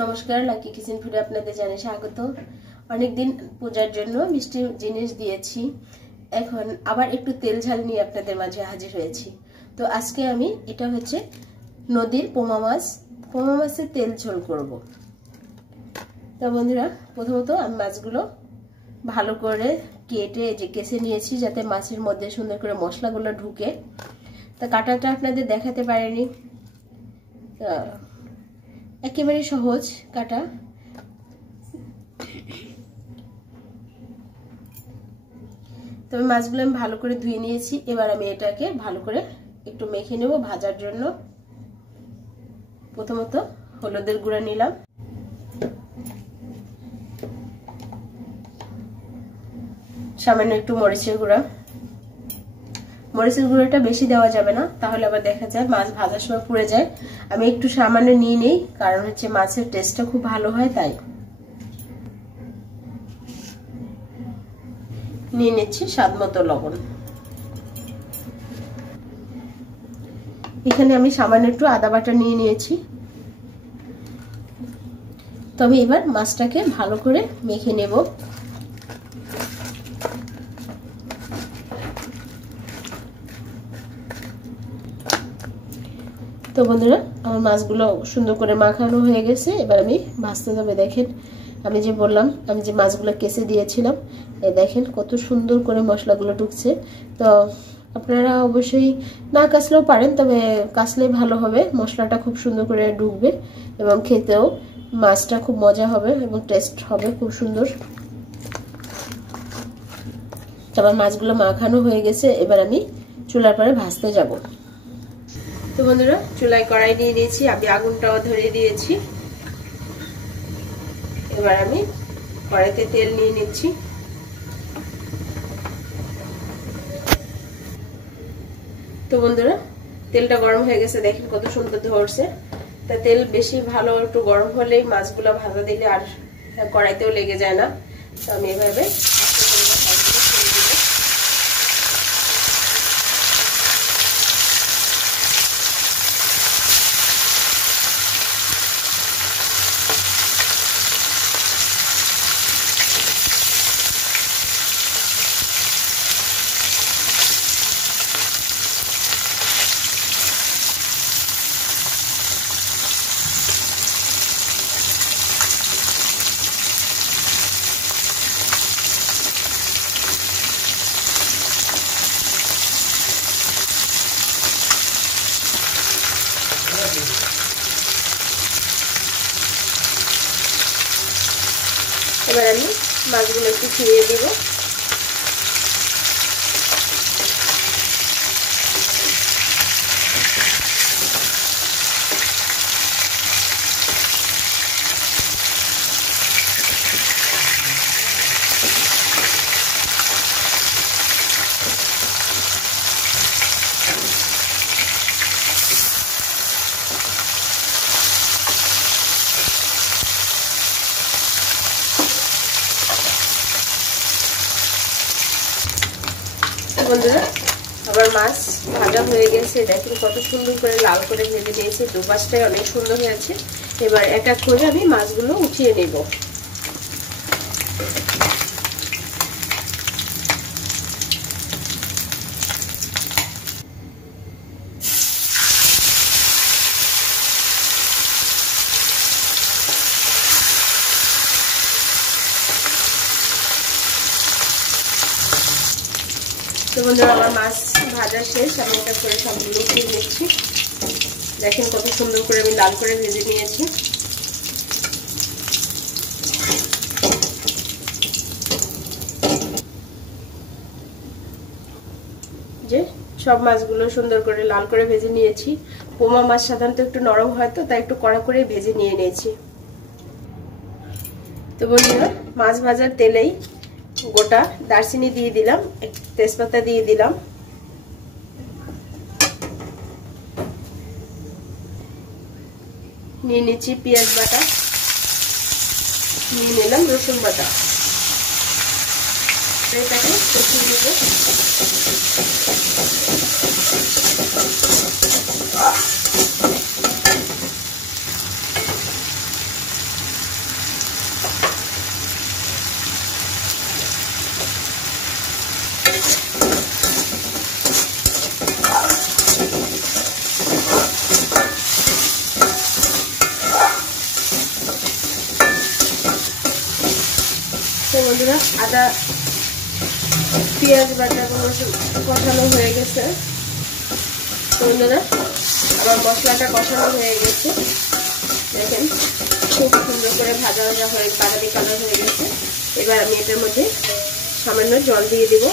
নমস্কার, lucky kitchen ফুডে আপনাদের জানাই স্বাগত। অনেকদিন পূজার জন্য মিষ্টি জিনিস দিয়েছি, এখন আবার একটু তেল ঝাল নিয়ে আপনাদের মাঝে হাজির হয়েছি। তো আজকে আমি এটা হচ্ছে নদীর পোমা মাছের তেল ঝোল করব। তো বন্ধুরা, প্রথমত আমি মাছগুলো ভালো করে কেটে কেসে নিয়েছি, যাতে মাছের মধ্যে সুন্দর করে মশলাগুলো ঢুকে। তা কাটাটা আপনাদের দেখাতে পারিনি, একেবারে সহজ কাটা। তবে মাছগুলো আমি ভালো করে ধুয়ে নিয়েছি। এবার আমি এটাকে ভালো করে একটু মেখে নেব ভাজার জন্য। প্রথমত হলুদের গুঁড়া নিলাম, সামান্য একটু মরিচের গুঁড়া। মরিচের গুঁড়োটা বেশি দেওয়া যাবে না, তাহলে আবার দেখা যায় মাছ ভাজার সময় পুড়ে যায়। আমি একটু সামান্য নিয়ে নেই, কারণ হচ্ছে মাছের টেস্টটা খুব ভালো হয়, তাই নিয়ে নিচ্ছি স্বাদ মতো লবণ। এখানে আমি সামান্য একটু আদা বাটা নিয়ে নিয়েছি। তবে এবার মাছটাকে ভালো করে মেখে নেব। তো বন্ধুরা, আমার মাছগুলো সুন্দর করে মাখানো হয়ে গেছে। এবার আমি ভাজতে যাবে। দেখেন, আমি যে বললাম আমি যে মাছগুলো কেসে দিয়েছিলাম, এই দেখেন কত সুন্দর করে মশলাগুলো ঢুকছে। তো আপনারা অবশ্যই না কাছলেও পারেন, তবে কাছলে ভালো হবে, মশলাটা খুব সুন্দর করে ঢুকবে এবং খেতেও মাছটা খুব মজা হবে এবং টেস্ট হবে খুব সুন্দর। তারপর মাছগুলো মাখানো হয়ে গেছে, এবার আমি চুলার পরে ভাজতে যাব। তো বন্ধুরা, চুলায় কড়াই নিয়ে নিয়েছি, আমি আগুনটাও ধরিয়ে দিয়েছি। এবার আমি কড়াইতে তেল নিয়ে নিচ্ছি। তো বন্ধুরা, তেলটা গরম হয়ে গেছে, দেখেন কত সুন্দর ধরছে। তা তেল বেশি ভালো একটু গরম হলেই মাছগুলো ভাজা দিলে আর কড়াইতেও লেগে যায় না। তো আমি এভাবে এবার আমি মাছগুলো একটু ফিরিয়ে দিব। বন্ধুরা, আবার মাছ ভাজা হয়ে গেছে, দেখুন কত সুন্দর করে লাল করে ভেজে নিয়েছি, দুপাশটাই অনেক সুন্দর হয়েছে। এবার এক এক করে আমি মাছগুলো উঠিয়ে নেব। তো বন্ধুরা, আমার মাছ ভাজা শেষ, আমি এটা করে সবগুলো উঠিয়ে নিচ্ছি। দেখেন কত সুন্দর করে আমি লাল করে ভেজে নিয়েছি। যে সব মাছগুলো সুন্দর করে লাল করে ভেজে নিয়েছি। পোমা মাছ সাধারণত একটু নরম হয়, তো তাই একটু কড়া করে ভেজে নিয়ে নিয়েছি। তো বন্ধুরা, মাছ ভাজার তেলেই গোটা দারচিনি দিয়ে দিলাম, তেজপাতা দিয়ে দিলাম, নিয়ে নিচ্ছি পেঁয়াজ বাটা, নিয়ে নিলাম রসুন বাটা। এটাকে কষিয়ে নেব। বন্ধুরা আদা পেঁয়াজ বাটা কষানো হয়ে গেছে। বন্ধুরা আমার মশলাটা কষানো হয়ে গেছে, দেখেন খুব সুন্দর করে ভাজা ভাজা হয়ে বাদামি কালার হয়ে গেছে। এবার আমি এটার মধ্যে সামান্য জল দিয়ে দিব।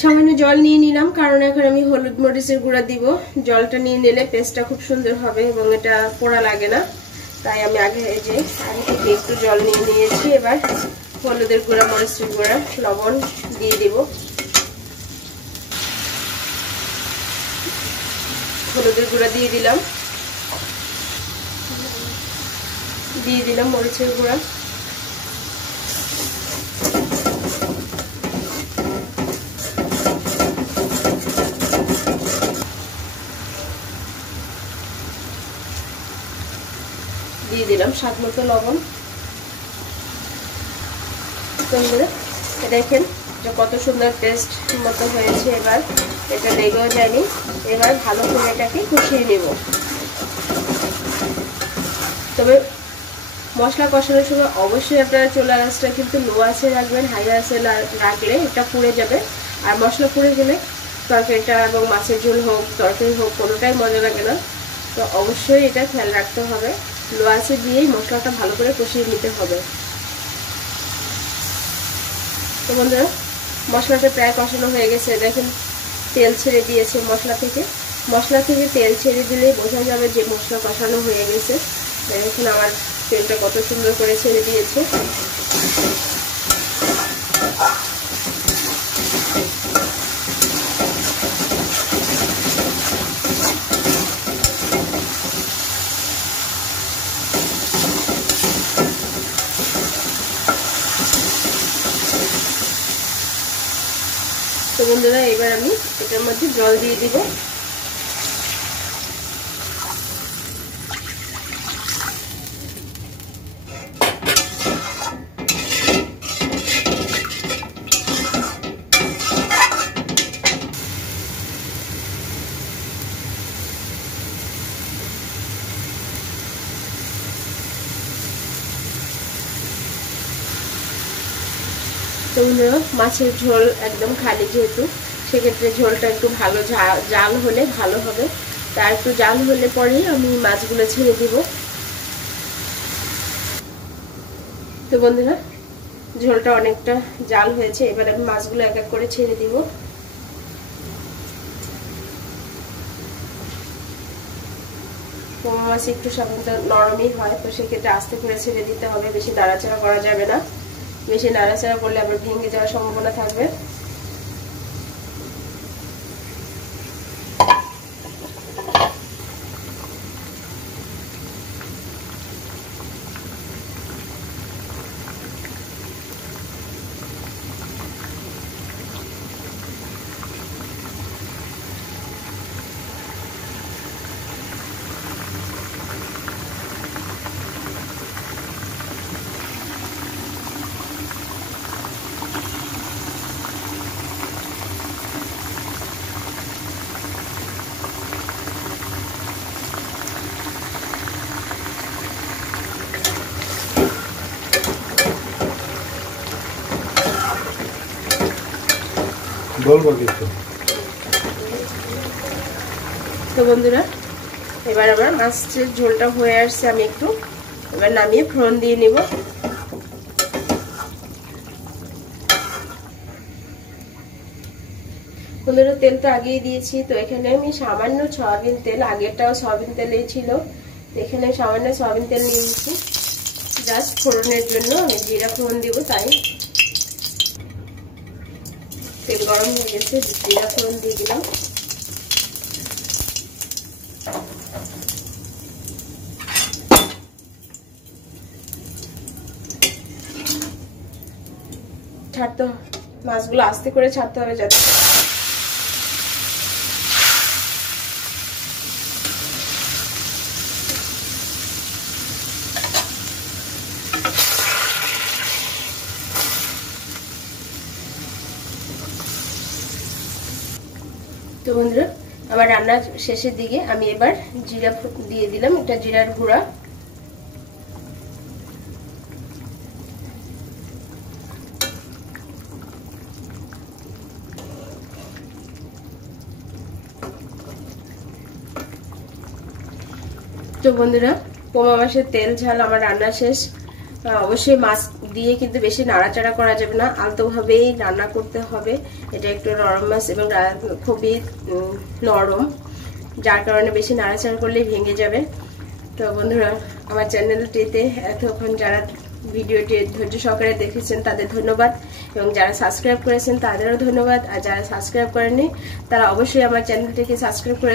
সামান্য জল নিয়ে নিলাম, কারণ এখন আমি হলুদ মরিচের গুঁড়া দিব। জলটা নিয়ে নিলে পেস্টটা খুব সুন্দর হবে এবং এটা পোড়া লাগে না, তাই আমি আগে থেকে একটু জল নিয়ে নিয়েছি। এবার হলুদের গুঁড়া, মরিচের গুঁড়া, লবণ দিয়ে দিব। হলুদের গুঁড়া দিয়ে দিলাম মরিচের গুঁড়া, দিয়ে দিলাম স্বাদ মতো লবণ। দেখেন যে কত সুন্দর পেস্ট মতো হয়েছে। এবার এটা লেগেও যায়নি। এবার ভালো করে এটাকে কষিয়ে নেব। তবে মশলা কষানোর সময় অবশ্যই আপনারা চুলার আঁচটা কিন্তু লো আঁচে রাখবেন। হাই আঁচে রাখলে এটা পুড়ে যাবে, আর মশলা পুড়ে গেলে তরকারিটা এবং মাছের ঝোল হোক তরকারি হোক কোনোটাই মজা লাগে না। তো অবশ্যই এটা খেয়াল রাখতে হবে, লো আঁচে দিয়েই মশলাটা ভালো করে কষিয়ে নিতে হবে। তো বন্ধুরা মশলাটা প্রায় কষানো হয়ে গেছে, দেখেন তেল ছেড়ে দিয়েছে মশলা থেকে তেল ছেড়ে দিলে বোঝা যাবে যে মশলা কষানো হয়ে গেছে। দেখুন আমার তেলটা কত সুন্দর করে ছেড়ে দিয়েছে। তো বন্ধুরা এবার আমি এটার মধ্যে জল দিয়ে দিব। তো মাছের ঝোল একদম খালি, যেহেতু সেক্ষেত্রে ঝোলটা একটু ভালো জাল হলে ভালো হবে। তার একটু জাল হলে পরেই আমি মাছগুলো ছেড়ে দিব। তো বন্ধুরা ঝোলটা অনেকটা জাল হয়েছে, এবার আমি মাছগুলো এক এক করে ছেড়ে দিব। পোমা মাছ একটু সাধারণত নরমই হয়, তো সেক্ষেত্রে আস্তে করে ছেড়ে দিতে হবে, বেশি নাড়াচাড়া করা যাবে না। বেশি নাড়াচাড়া করলে আবার ভেঙে যাওয়ার সম্ভাবনা থাকবে। তো বন্ধুরা এবার আমার মাছের ঝোলটা হয়ে আসছে, আমি একটু এবার নামিয়ে ফোড়ন দিয়ে নিব। বন্ধুরা তেল তো আগেই দিয়েছি, তো এখানে আমি সামান্য সয়াবিন তেল, আগেরটাও সয়াবিন তেলেই ছিল, এখানে সামান্য সয়াবিন তেল নিয়ে নিচ্ছি জাস্ট ফোড়নের জন্য। আমি জিরা ফোড়ন দিব, তাই তেল গরম হয়ে গেছে, জিরা ফোড়ন দিয়ে দিলাম। ছাড়তে মাছগুলো আস্তে করে ছাড়তে হবে যাতে তো বন্ধুরা আমার রান্নার শেষের দিকে আমি এবার জিরা দিয়ে দিলাম, এটা জিরার গুঁড়া। তো বন্ধুরা পোমা মাছের তেল ঝাল আমার রান্না শেষ। অবশ্যই মাছ দিয়ে কিন্তু বেশি নাড়াচাড়া করা যাবে না, আলতোভাবেই রান্না করতে হবে। এটা একটু নরম মাছ এবং খুবই নরম, যার কারণে বেশি নাড়াচাড়া করলে ভেঙে যাবে। তো বন্ধুরা আমার চ্যানেলটিতে এতক্ষণ যারা ভিডিওটি ধৈর্য সহকারে দেখেছেন তাদের ধন্যবাদ, এবং যারা সাবস্ক্রাইব করেছেন তাদেরও ধন্যবাদ। আর যারা সাবস্ক্রাইব করেননি তারা অবশ্যই আমার চ্যানেলটিকে সাবস্ক্রাইব করে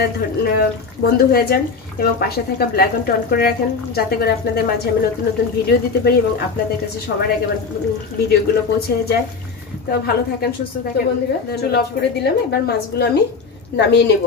বন্ধু হয়ে যান, এবং পাশে থাকা বেল আইকনটি অন করে রাখেন, যাতে করে আপনাদের মাঝে আমি নতুন নতুন ভিডিও দিতে পারি এবং আপনাদের কাছে সবার আগে ভিডিওগুলো পৌঁছে যায়। তো ভালো থাকেন, সুস্থ থাকেন বন্ধুরা। চুল অফ করে দিলাম, এবার মাছগুলো আমি নামিয়ে নেব।